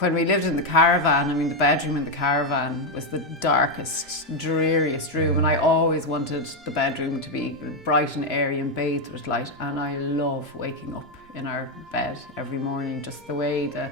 When we lived in the caravan, I mean, the bedroom in the caravan was the darkest, dreariest room, and I always wanted the bedroom to be bright and airy and bathed with light. And I love waking up in our bed every morning, just the way the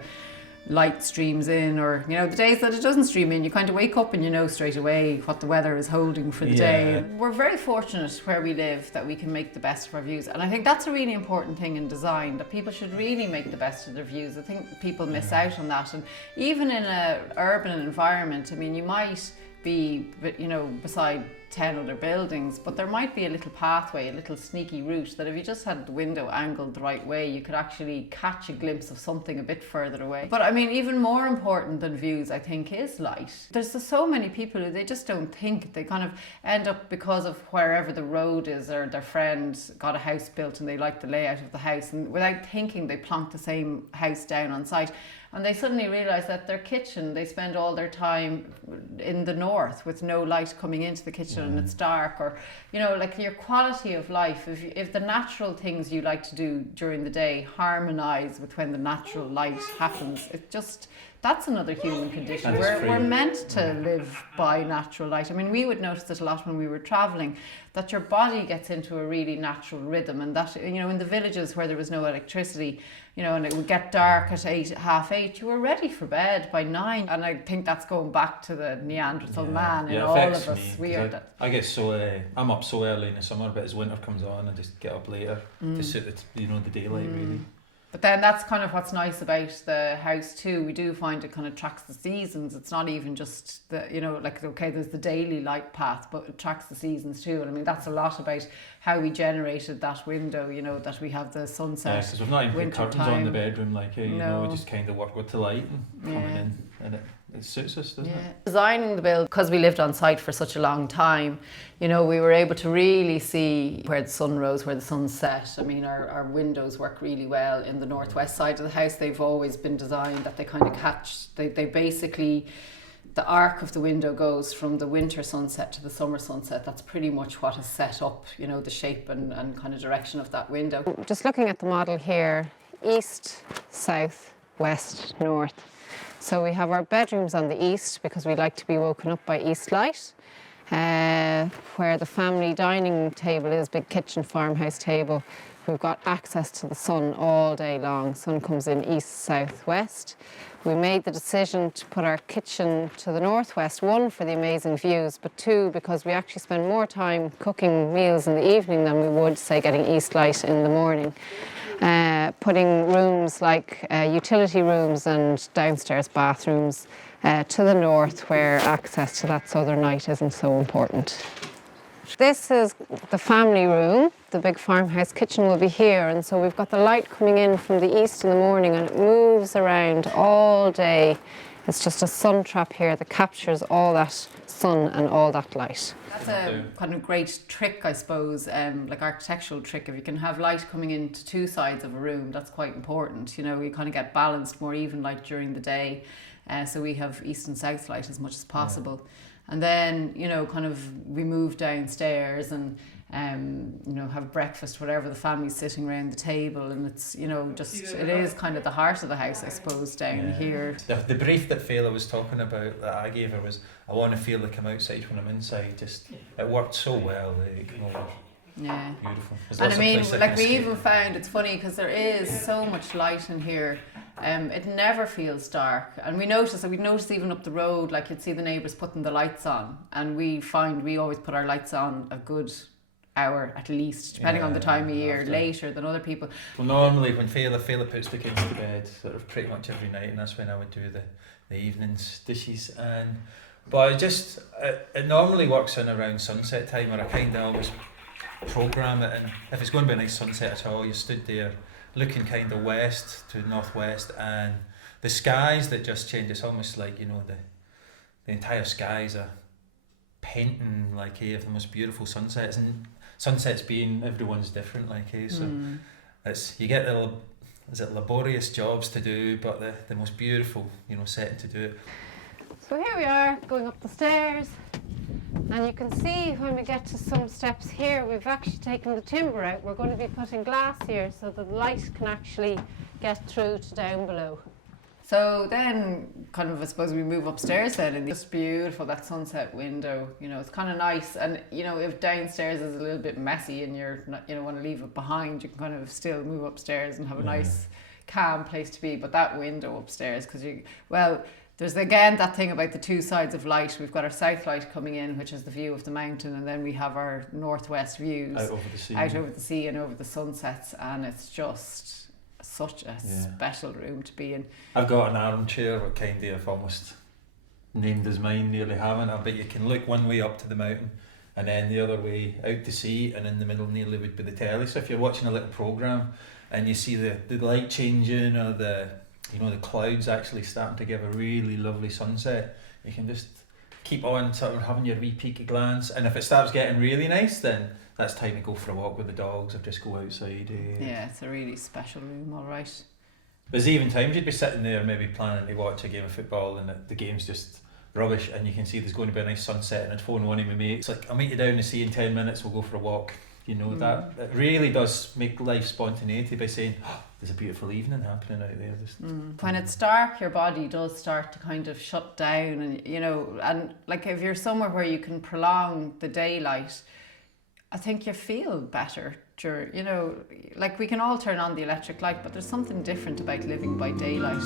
light streams in, or the days that it doesn't stream in, you kind of wake up and you know straight away what the weather is holding for the day. We're very fortunate where we live that we can make the best of our views, and I think that's a really important thing in design, that people should really make the best of their views. I think people miss out on that, and even in an urban environment, I mean, you might be beside 10 other buildings, but there might be a little pathway, a little sneaky route that if you just had the window angled the right way, you could actually catch a glimpse of something a bit further away. But I mean, even more important than views, I think, is light. There's so many people who they just don't think. They kind of end up, because of wherever the road is, or their friends got a house built and they like the layout of the house, and without thinking they plonk the same house down on site. And they suddenly realise that their kitchen, they spend all their time in the north with no light coming into the kitchen and it's dark, or, like your quality of life, if the natural things you like to do during the day harmonise with when the natural light happens, that's another human condition. We're meant to live by natural light. I mean, we would notice it a lot when we were travelling, that your body gets into a really natural rhythm, and that, in the villages where there was no electricity, and it would get dark at 8:30, you were ready for bed by 9. And I think that's going back to the Neanderthal man in all of us. I get I'm up so early in the summer, but as winter comes on, I just get up later to suit the daylight really. But then that's kind of what's nice about the house too. We do find it kind of tracks the seasons. It's not even just there's the daily light path, but it tracks the seasons too. And I mean, that's a lot about how we generated that window, that we have the sunset. Yeah, because we've not even put curtains on the bedroom, we just kind of work with the light and coming in, and it suits us, doesn't it? Designing the build, because we lived on site for such a long time, we were able to really see where the sun rose, where the sun set. I mean, our windows work really well in the northwest side of the house. They've always been designed that they kind of they basically, the arc of the window goes from the winter sunset to the summer sunset. That's pretty much what is set up, the shape and kind of direction of that window. Just looking at the model here, east, south, west, north. So we have our bedrooms on the east because we like to be woken up by east light. Where the family dining table is, big kitchen farmhouse table, we've got access to the sun all day long. Sun comes in east, south, west. We made the decision to put our kitchen to the northwest, one, for the amazing views, but two, because we actually spend more time cooking meals in the evening than we would, say, getting east light in the morning. Putting rooms like utility rooms and downstairs bathrooms to the north, where access to that southern light isn't so important. This is the family room. The big farmhouse kitchen will be here, and so we've got the light coming in from the east in the morning, and it moves around all day. It's just a sun trap here that captures all that sun and all that light. That's a kind of great trick, I suppose, like architectural trick. If you can have light coming into two sides of a room, that's quite important. You kind of get balanced, more even light during the day. So we have east and south light as much as possible. Yeah. And then, kind of we move downstairs and, have breakfast, whatever, the family's sitting around the table, and it's, it is kind of the heart of the house, I suppose, down here. The brief that Fela was talking about, that I gave her, was, I want to feel like I'm outside when I'm inside. It worked so well. It came over. Yeah. Beautiful. And I mean, we even found, it's funny because there is so much light in here. It never feels dark, and we notice even up the road, like you'd see the neighbours putting the lights on, and we find we always put our lights on a good hour at least, depending on the time of year, later than other people. Well, normally when Fela puts the kids to bed, sort of pretty much every night, and that's when I would do the evenings dishes, but it normally works in around sunset time, where I kind of always program it, and if it's going to be a nice sunset at all, you stood there looking kind of west to northwest, and the skies that just change. It's almost like the entire skies are painting like of the most beautiful sunsets, and sunsets being everyone's different so it's, you get laborious jobs to do, but the most beautiful setting to do it. So here we are going up the stairs, and you can see when we get to some steps here, we've actually taken the timber out. We're going to be putting glass here so that the light can actually get through to down below. So then, kind of, I suppose we move upstairs then, and it's just beautiful, that sunset window. You know, it's kind of nice. And you know, if downstairs is a little bit messy and you're not, you know, want to leave it behind, you can kind of still move upstairs and have a nice, calm place to be. But that window upstairs, because there's again that thing about the two sides of light. We've got our south light coming in, which is the view of the mountain, and then we have our northwest views Out over the sea. out over the sea and over the sunsets, and it's just such a special room to be in. I've got an armchair, what kind of I've almost named as mine, nearly haven't I? But you can look one way up to the mountain and then the other way out to sea, and in the middle nearly would be the telly. So if you're watching a little programme and you see the light changing, or the clouds actually starting to give a really lovely sunset, you can just keep on sort of having your wee peeky glance. And if it starts getting really nice, then that's time to go for a walk with the dogs or just go outside. Yeah, it's a really special room, all right. There's even times you'd be sitting there maybe planning to watch a game of football and the game's just rubbish, and you can see there's going to be a nice sunset, and I'd phone one of my mates, like, I'll meet you down to sea in 10 minutes, we'll go for a walk. You know, that it really does make life spontaneity by saying, oh, there's a beautiful evening happening out there. When it's dark, your body does start to kind of shut down, and you know, and like if you're somewhere where you can prolong the daylight, I think you feel better. You know, like we can all turn on the electric light, but there's something different about living by daylight.